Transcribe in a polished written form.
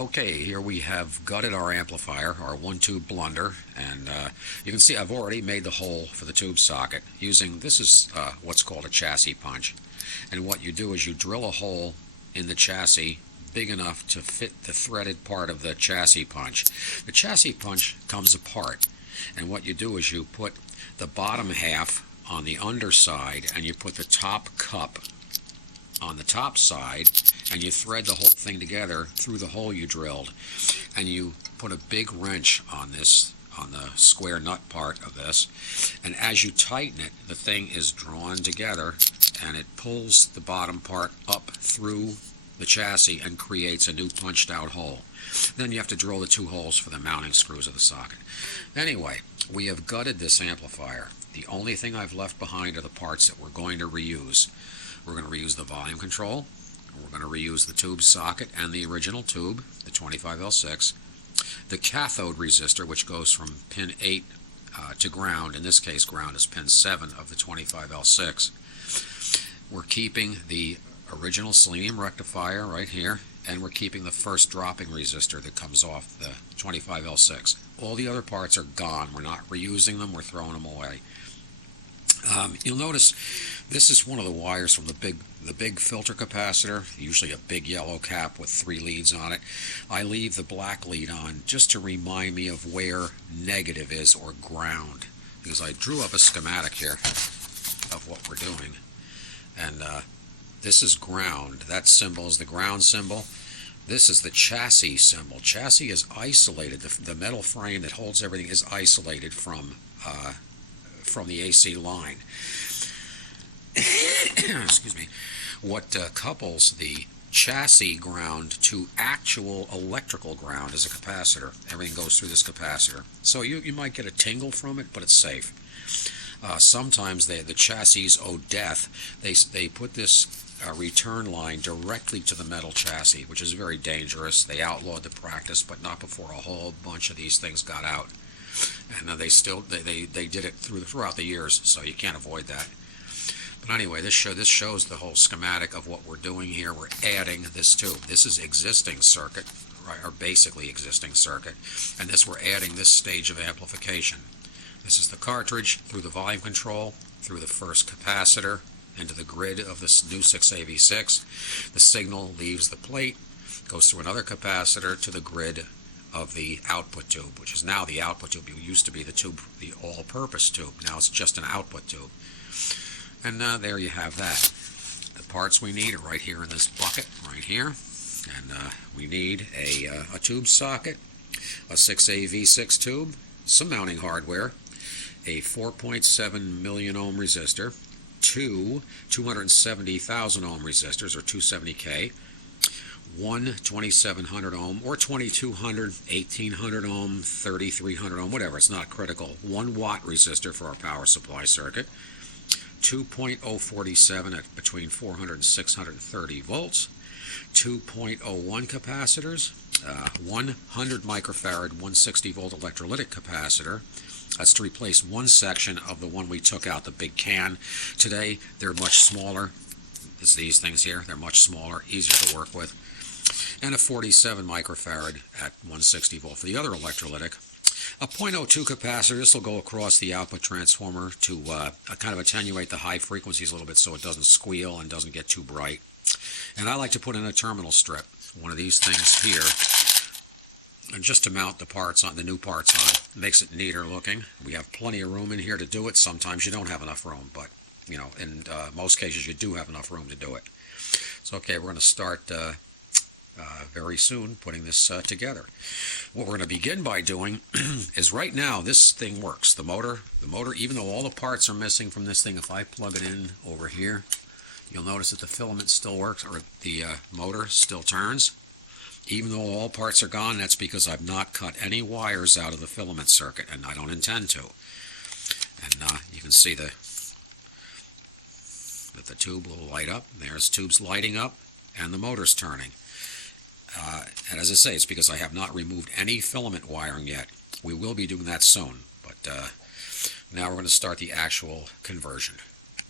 Okay, here we have gutted our amplifier, our one-tube blunder, and you can see I've already made the hole for the tube socket using, this is what's called a chassis punch. And what you do is you drill a hole in the chassis big enough to fit the threaded part of the chassis punch. The chassis punch comes apart, and what you do is you put the bottom half on the underside and you put the top cup on the top side, and you thread the whole thing together through the hole you drilled, and you put a big wrench on this, on the square nut part of this, and as you tighten it, the thing is drawn together and it pulls the bottom part up through the chassis and creates a new punched out hole. Then you have to drill the two holes for the mounting screws of the socket. Anyway, we have gutted this amplifier. The only thing I've left behind are the parts that we're going to reuse. We're going to reuse the volume control, we're going to reuse the tube socket and the original tube, the 25L6, the cathode resistor, which goes from pin 8 to ground. In this case, ground is pin 7 of the 25L6. We're keeping the original selenium rectifier right here, and we're keeping the first dropping resistor that comes off the 25L6. All the other parts are gone. We're not reusing them, we're throwing them away. You'll notice this is one of the wires from the big filter capacitor, usually a big yellow cap with 3 leads on it. I leave the black lead on just to remind me of where negative is, or ground, because I drew up a schematic here of what we're doing, and this is ground. That symbol is the ground symbol. This is the chassis symbol. Chassis is isolated. The metal frame that holds everything is isolated from the AC line. Excuse me. What couples the chassis ground to actual electrical ground is a capacitor. Everything goes through this capacitor. So you might get a tingle from it, but it's safe. Sometimes the chassis owe death. They put this return line directly to the metal chassis, which is very dangerous. They outlawed the practice, but not before a whole bunch of these things got out. And they did it throughout the years, so you can't avoid that. But anyway, this shows the whole schematic of what we're doing here. We're adding this tube. This is existing circuit, right, or basically existing circuit, and we're adding this stage of amplification. This is the cartridge through the volume control, through the first capacitor, into the grid of this new 6AV6. The signal leaves the plate, goes through another capacitor to the grid of the output tube, which is now the output tube. It used to be the tube, the all-purpose tube. Now it's just an output tube. And there you have that. The parts we need are right here in this bucket, right here. And we need a tube socket, a 6AV6 tube, some mounting hardware, a 4.7 million ohm resistor, two 270,000 ohm resistors, or 270K, one 2700 ohm or 2200, 1800 ohm, 3300 ohm, whatever, it's not critical, 1 watt resistor for our power supply circuit, 2.047 at between 400 and 630 volts, 2.01 capacitors, 100 microfarad 160 volt electrolytic capacitor. That's to replace one section of the one we took out, the big can. Today they're much smaller. It's these things here. They're much smaller, easier to work with. And a 47 microfarad at 160 volt for the other electrolytic. A 0.02 capacitor. This will go across the output transformer to kind of attenuate the high frequencies a little bit so it doesn't squeal and doesn't get too bright. And I like to put in a terminal strip, one of these things here, and just to mount the parts on, the new parts on. It makes it neater looking. We have plenty of room in here to do it. Sometimes you don't have enough room, but you know, in most cases you do have enough room to do it. So okay, we're going to start very soon putting this together. What we're going to begin by doing is, right now this thing works. The motor, even though all the parts are missing from this thing, if I plug it in over here, you'll notice that the filament still works, or the motor still turns. Even though all parts are gone, that's because I've not cut any wires out of the filament circuit, and I don't intend to. And you can see that the tube will light up. There's tubes lighting up, and the motor's turning. And as I say, it's because I have not removed any filament wiring yet. We will be doing that soon, but now we're going to start the actual conversion.